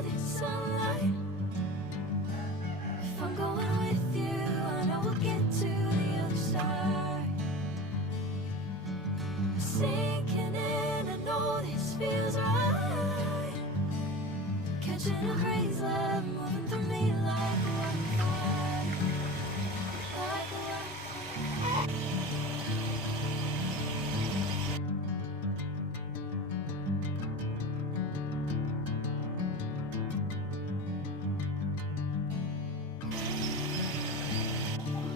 golden sunlight. If I'm going with you, I know we'll get to the other side. Sinking in, I know this feels right. Catching a crazy love moving through me like a wildfire, like a wildfire.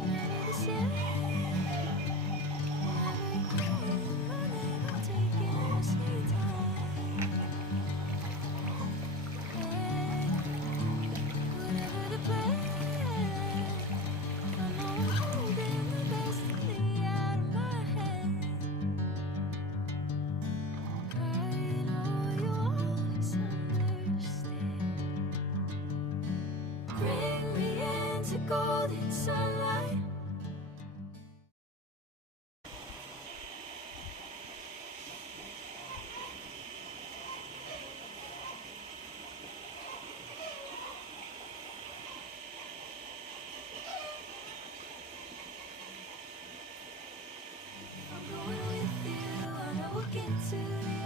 Never the same. Never calling, running, I'm taking my sweet time. Hey, whatever the plan, I know I'm holding the destiny out of my hand. I know you always understand. Bring me into golden sunlight. I'm going with you, I know we'll get to the